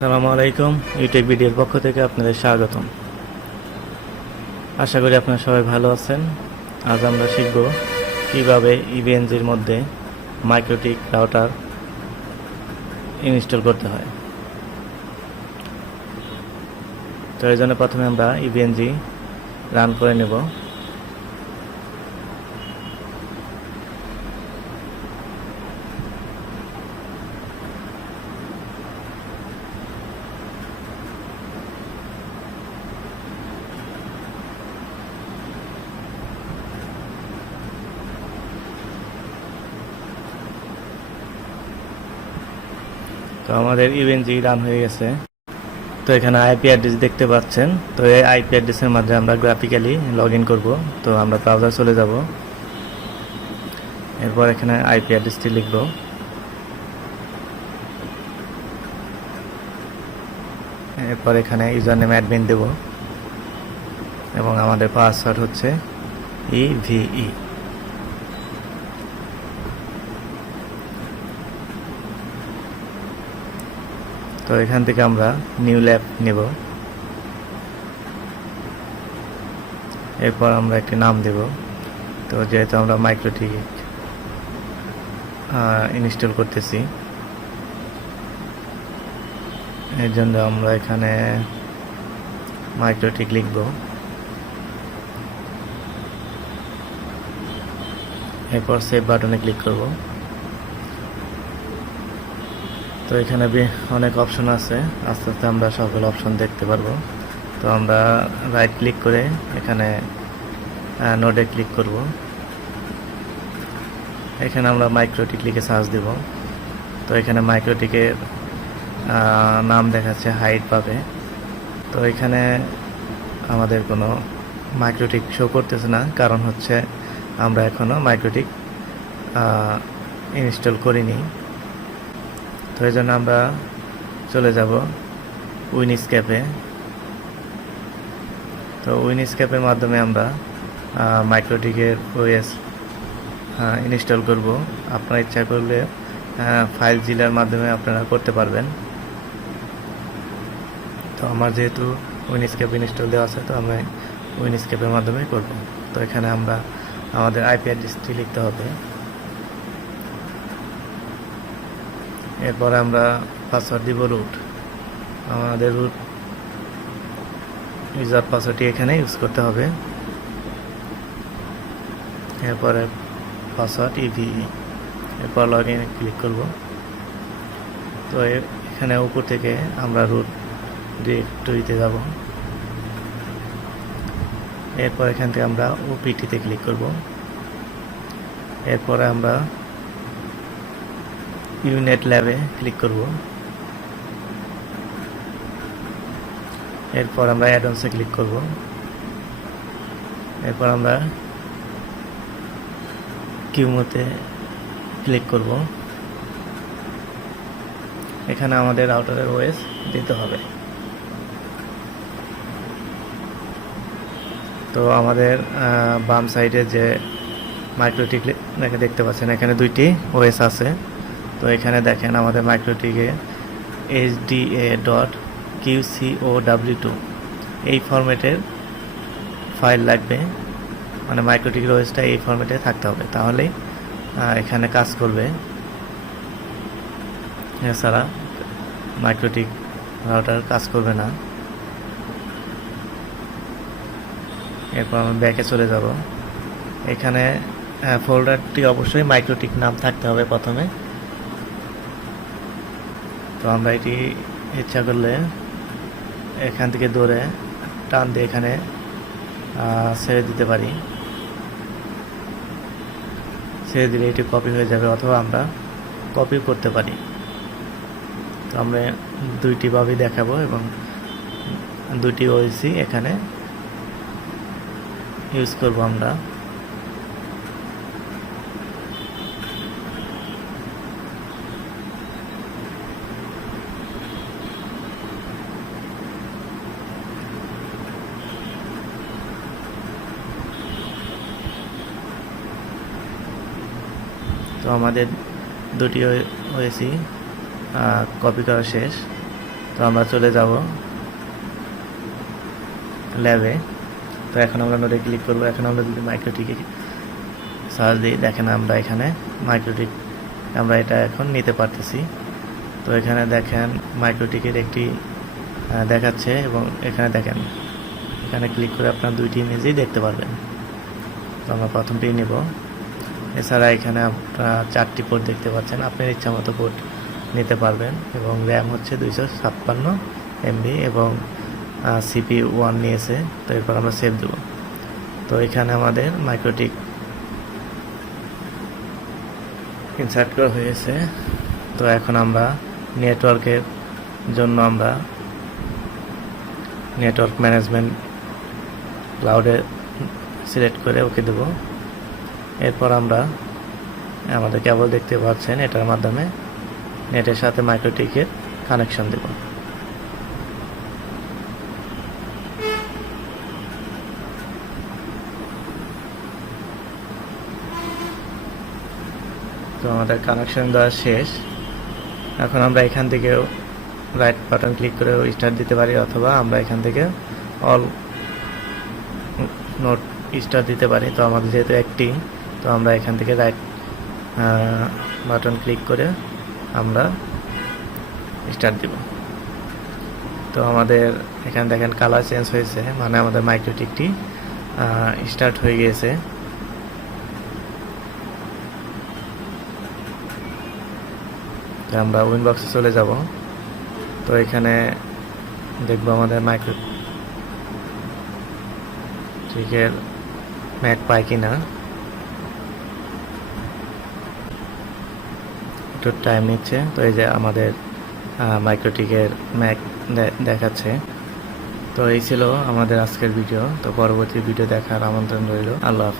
আসসালামু আলাইকুম। ইউটিউব ভিডিওর পক্ষ থেকে আপনাদের স্বাগতম। আশা করি আপনারা সবাই ভালো আছেন। আজ আমরা শিখব কিভাবে ইভিএনজির মধ্যে মাইক্রোটিক রাউটার ইনস্টল করতে হয়। তো এই জন্য প্রথমে আমরা ইভিএনজি রান করে নেব। তো আমাদের ইভিএনজি রান হয়ে গেছে। তো এখানে আইপি অ্যাড্রেস দেখতে পাচ্ছেন। তো এই আইপি অ্যাড্রেসের মাধ্যমে আমরা গ্রাফিক্যালি লগ ইন করবো। তো আমরা ব্রাউজার চলে যাব। এরপর এখানে আইপি অ্যাড্রেসটি লিখব। এরপর এখানে ইউজার নেম অ্যাডমিন দেব এবং আমাদের পাসওয়ার্ড হচ্ছে ইভিই। তো এখান থেকে আমরা নিউ ল্যাব নেব। এরপর আমরা একটি নাম দেব। তো যেহেতু আমরা মাইক্রোটিক ইনস্টল করতেছি, এর জন্য আমরা এখানে মাইক্রোটিক লিখব। এরপর সেভ বাটনে ক্লিক করব। তো এখানে অনেক অপশন আছে, আস্তে আস্তে আমরা সকল অপশন দেখতে পারবো। তো আমরা রাইট ক্লিক করে এখানে নোডে ক্লিক করব। এখানে আমরা মাইক্রোটিক লিখে সার্চ দেব। তো এখানে মাইক্রোটিকের নাম দেখাচ্ছে, হাইট পাবে। তো এখানে আমাদের কোনো মাইক্রোটিক শো করতেছে না, কারণ হচ্ছে আমরা এখনও মাইক্রোটিক ইনস্টল করিনি। তো এই জন্য আমরা চলে যাব উইনস্কেপে। তো উইনস্কেপের মাধ্যমে আমরা মাইক্রোটিকের ওএস ইনস্টল করব। আপনারা ইচ্ছা করলে ফাইল জিলার মাধ্যমে আপনারা করতে পারবেন। তো আমার যেহেতু উইনস্কেপ ইনস্টল দেওয়া আছে, তো আমরা উইনস্কেপের মাধ্যমে করব। তো এখানে আমরা আমাদের আইপি অ্যাড্রেসটি লিখতে হবে। এরপরে আমরা পাসওয়ার্ড দিব রুট। আমাদের রুট ইউজার পাসওয়ার্ডটি এখানে ইউজ করতে হবে। এরপরে পাসওয়ার্ড ইভিই। এরপর লগ ইনে ক্লিক করব। তো এখানে উপর থেকে আমরা রুট ডিরেক্টরিতে যাব। এরপর এখান থেকে আমরা ওপিটিতে ক্লিক করব। এরপরে আমরা ইউনেট ল্যাবে ক্লিক করব। এরপর আমরা অ্যাডঅনসে ক্লিক করব। এরপর আমরা কিউমোতে ক্লিক করব। এখানে আমাদের রাউটারের ওএস দিতে হবে। তো আমাদের বাম সাইডে যে মাইক্রোটিক দেখতে পাচ্ছেন, এখানে দুইটি ওএস আছে। তো এখানে দেখেন আমাদের মাইক্রোটিকে HDA.QCOW2 এই ফরম্যাটের ফাইল লাগবে। মানে মাইক্রোটিকের ওএসটা এই ফরম্যাটে থাকতে হবে, তাহলেই এখানে কাজ করবে। এছাড়া মাইক্রোটিক রাউটার কাজ করবে না। এরপর আমি ব্যাকে চলে যাব। এখানে ফোল্ডারটি অবশ্যই মাইক্রোটিক নাম থাকতে হবে প্রথমে। তো আমরা এটি ইচ্ছা করলে এখান থেকে ধরে টান দিয়ে এখানে ছেড়ে দিতে পারি। ছেড়ে দিলে এটি কপি হয়ে যাবে, অথবা আমরা কপি করতে পারি। তো আমরা দুইটি ভাবেই দেখাবো এবং দুটি ওএসই এখানে ইউজ করব আমরা। তো আমাদের দুটি ওএসই কপি করা শেষ। তো আমরা চলে যাব ল্যাবে। তো এখন আমরা নোটে ক্লিক করব। এখন আমরা যদি মাইক্রোটিকে সার্চ দিই, দেখেন আমরা এখানে মাইক্রোটিক আমরা এটা এখন নিতে পারতেছি। তো এখানে দেখেন মাইক্রোটিকের একটি দেখাচ্ছে এবং এখানে দেখেন এখানে ক্লিক করে আপনার দুইটি ইমেজই দেখতে পারবেন। তো আমরা প্রথমটি নেব। এছাড়া এখানে আপনারা 4টি পোর্ট দেখতে পাচ্ছেন, আপনার ইচ্ছা মতো পোর্ট নিতে পারবেন এবং র্যাম হচ্ছে 256 MB এবং CPU 1 নিয়েছে। তো এরপর আমরা সেভ দেব। তো এখানে আমাদের মাইক্রোটিক ইনসার্ট করা হয়েছে। তো এখন আমরা নেটওয়ার্কের জন্য আমরা নেটওয়ার্ক ম্যানেজমেন্ট ক্লাউডে সিলেক্ট করে ওকে দেব। এরপর আমরা আমাদের কেবল দেখতে পাচ্ছেন এটার মাধ্যমে নেটের সাথে মাইক্রোটিকের কানেকশন দেব। তো আমাদের কানেকশন দেওয়া শেষ। এখন আমরা এখান থেকে রাইট বাটন ক্লিক করে স্টার্ট দিতে পারি, অথবা আমরা এখান থেকে অল নোট স্টার্ট দিতে পারি। তো আমাদের যেহেতু একটি, তো আমরা এখান থেকে রাইট বাটন ক্লিক করে আমরা স্টার্ট দিব। তো আমাদের এখানে দেখেন কালার চেঞ্জ হয়েছে, মানে আমাদের মাইক্রোটিকটি স্টার্ট হয়ে গিয়েছে। আমরা উইনবক্সে চলে যাব। তো এখানে দেখবো আমাদের মাইক্রোটিকের ম্যাক পাই কিনা। একটু টাইম নিচ্ছে। তো এই যে আমাদের মাইক্রোটিকের ম্যাক দেখাচ্ছে। তো এই ছিল আমাদের আজকের ভিডিও। তো পরবর্তী ভিডিও দেখার আমন্ত্রণ রইল। আল্লাহ হাফেজ।